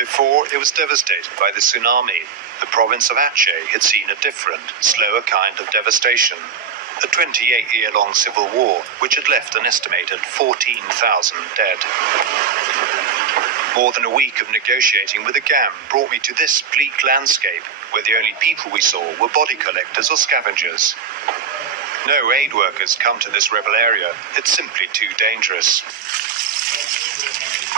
Before it was devastated by the tsunami, the province of Aceh had seen a different, slower kind of devastation. The 28-year-long civil war, which had left an estimated 14,000 dead. More than a week of negotiating with the GAM brought me to this bleak landscape, where the only people we saw were body collectors or scavengers. No aid workers come to this rebel area. It's simply too dangerous.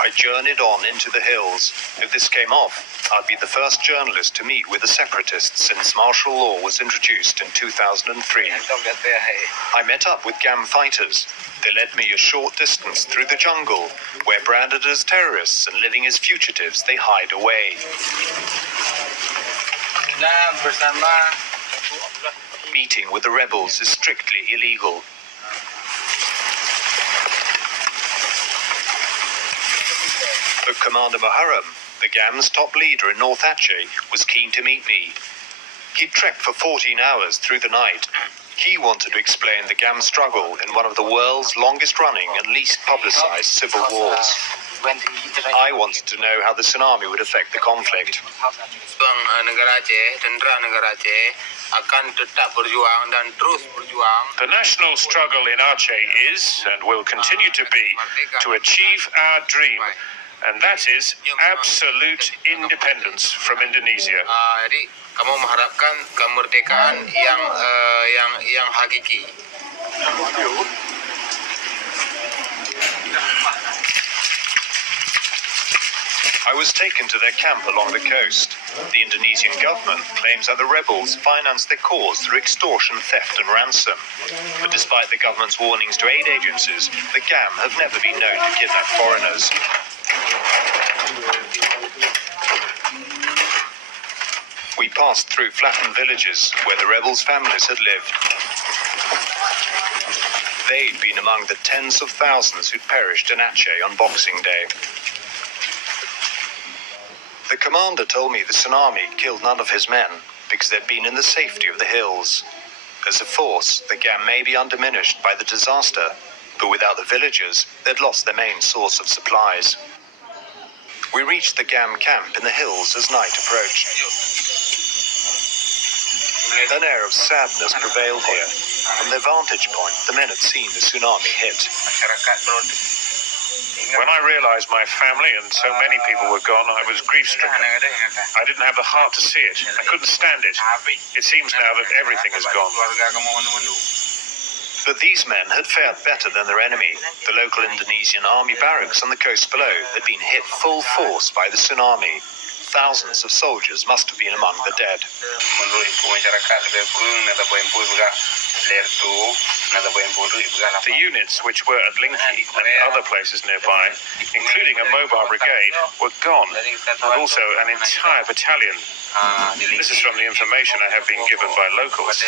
I journeyed on into the hills. If this came off, I'd be the first journalist to meet with the separatists since martial law was introduced in 2003. I met up with GAM fighters. They led me a short distance through the jungle, where branded as terrorists and living as fugitives, they hide away. Meeting with the rebels is strictly illegal. But Commander Muharrem, the GAM's top leader in North Aceh, was keen to meet me. He'd trekked for 14 hours through the night. He wanted to explain the GAM struggle in one of the world's longest-running and least publicized civil wars. I wanted to know how the tsunami would affect the conflict. The national struggle in Aceh is, and will continue to be, to achieve our dream, and that is absolute independence from Indonesia. Jadi kamu mengharapkan kemerdekaan yang hakiki. I was taken to their camp along the coast. The Indonesian government claims that the rebels financed their cause through extortion, theft and ransom. But despite the government's warnings to aid agencies, the GAM have never been known to kidnap foreigners. We passed through flattened villages where the rebels' families had lived. They'd been among the tens of thousands who'd perished in Aceh on Boxing Day. The commander told me the tsunami killed none of his men because they'd been in the safety of the hills. As a force, the GAM may be undiminished by the disaster, but without the villagers, they'd lost their main source of supplies. We reached the GAM camp in the hills as night approached. An air of sadness prevailed here. From their vantage point, the men had seen the tsunami hit. When I realized my family and so many people were gone, I was grief-stricken. I didn't have the heart to see it. I couldn't stand it. It seems now that everything is gone. But these men had fared better than their enemy. The local Indonesian army barracks on the coast below had been hit full force by the tsunami. Thousands of soldiers must have been among the dead. The units which were at Linki and other places nearby, including a mobile brigade, were gone, and also an entire battalion. This is from the information I have been given by locals.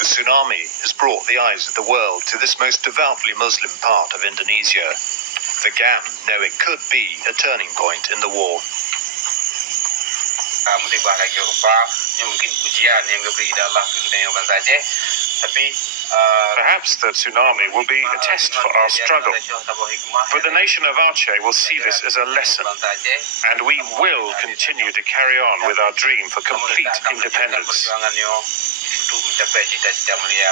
The tsunami has brought the eyes of the world to this most devoutly Muslim part of Indonesia. The GAM know it could be a turning point in the war. Musibah lagi rupa, mungkin ujian yang diberi Allah bukan saja, tapi perhaps the tsunami will be a test for our struggle. But the nation of Aceh will see this as a lesson, and we will continue to carry on with our dream for complete independence. Untuk mencapai cita-cita mulia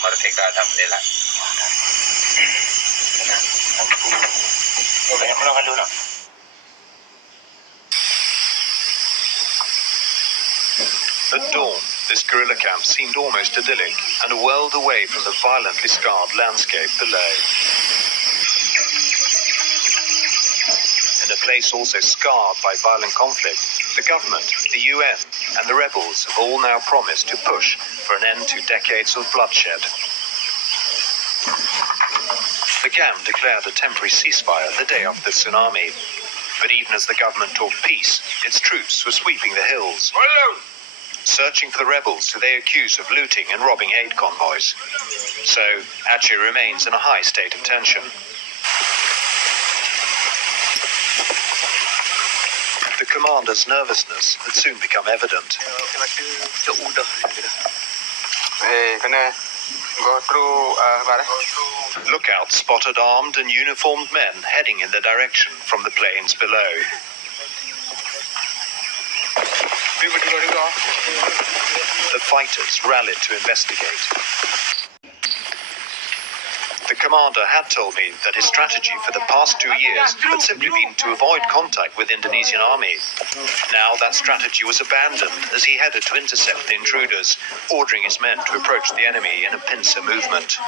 merdeka dan bela. At dawn, this guerrilla camp seemed almost idyllic and a world away from the violently scarred landscape below. In a place also scarred by violent conflict, the government, the UN, and the rebels have all now promised to push for an end to decades of bloodshed. The GAM declared a temporary ceasefire the day after the tsunami. But even as the government talked peace, its troops were sweeping the hills, searching for the rebels who they accuse of looting and robbing aid convoys. So, Aceh remains in a high state of tension. The commander's nervousness had soon become evident. Lookouts spotted armed and uniformed men heading in the direction from the plains below. The fighters rallied to investigate. The commander had told me that his strategy for the past 2 years had simply been to avoid contact with the Indonesian army. Now that strategy was abandoned as he headed to intercept the intruders, ordering his men to approach the enemy in a pincer movement.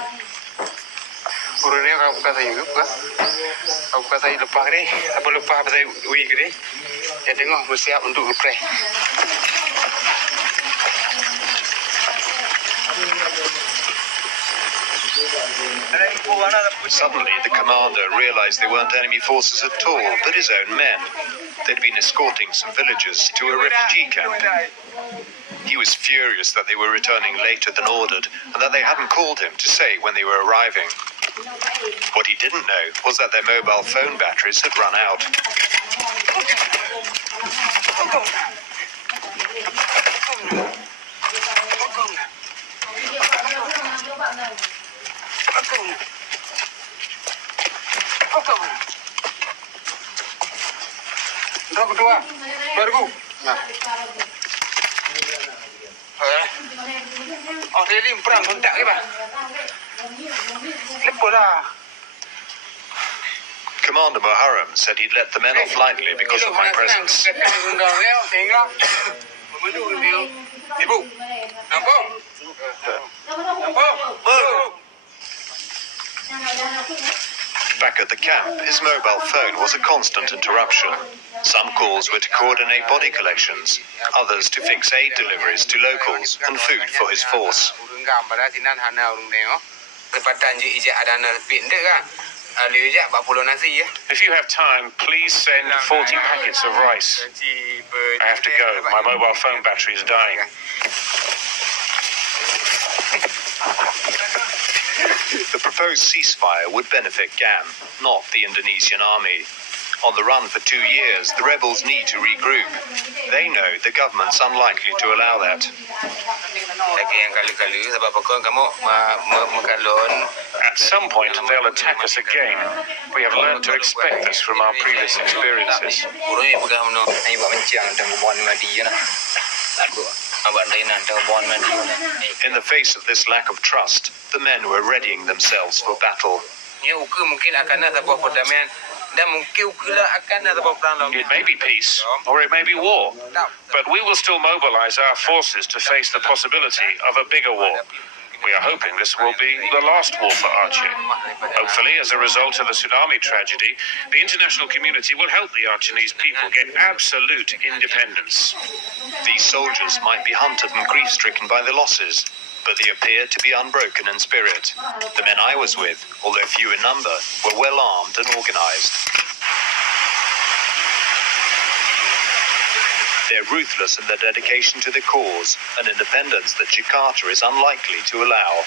Suddenly, the commander realized they weren't enemy forces at all, but his own men. They'd been escorting some villagers to a refugee camp. He was furious that they were returning later than ordered, and that they hadn't called him to say when they were arriving. What he didn't know was that their mobile phone batteries had run out. Commander Muharrem said he'd let the men off lightly because of my presence. Back at the camp, his mobile phone was a constant interruption. Some calls were to coordinate body collections, others to fix aid deliveries to locals and food for his force. If you have time, please send 40 packets of rice. I have to go. My mobile phone battery is dying. The proposed ceasefire would benefit GAM, not the Indonesian army. On the run for 2 years, the rebels need to regroup. They know the government's unlikely to allow that. At some point, they'll attack us again. We have learned to expect this from our previous experiences. In the face of this lack of trust, the men were readying themselves for battle. It may be peace, or it may be war, but we will still mobilize our forces to face the possibility of a bigger war. We are hoping this will be the last war for Aceh. Hopefully, as a result of the tsunami tragedy, the international community will help the Achenese people get absolute independence. These soldiers might be hunted and grief-stricken by the losses, but they appeared to be unbroken in spirit. The men I was with, although few in number, were well armed and organized. They're ruthless in their dedication to the cause, an independence that Jakarta is unlikely to allow.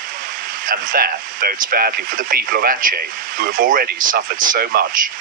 And that bodes badly for the people of Aceh, who have already suffered so much.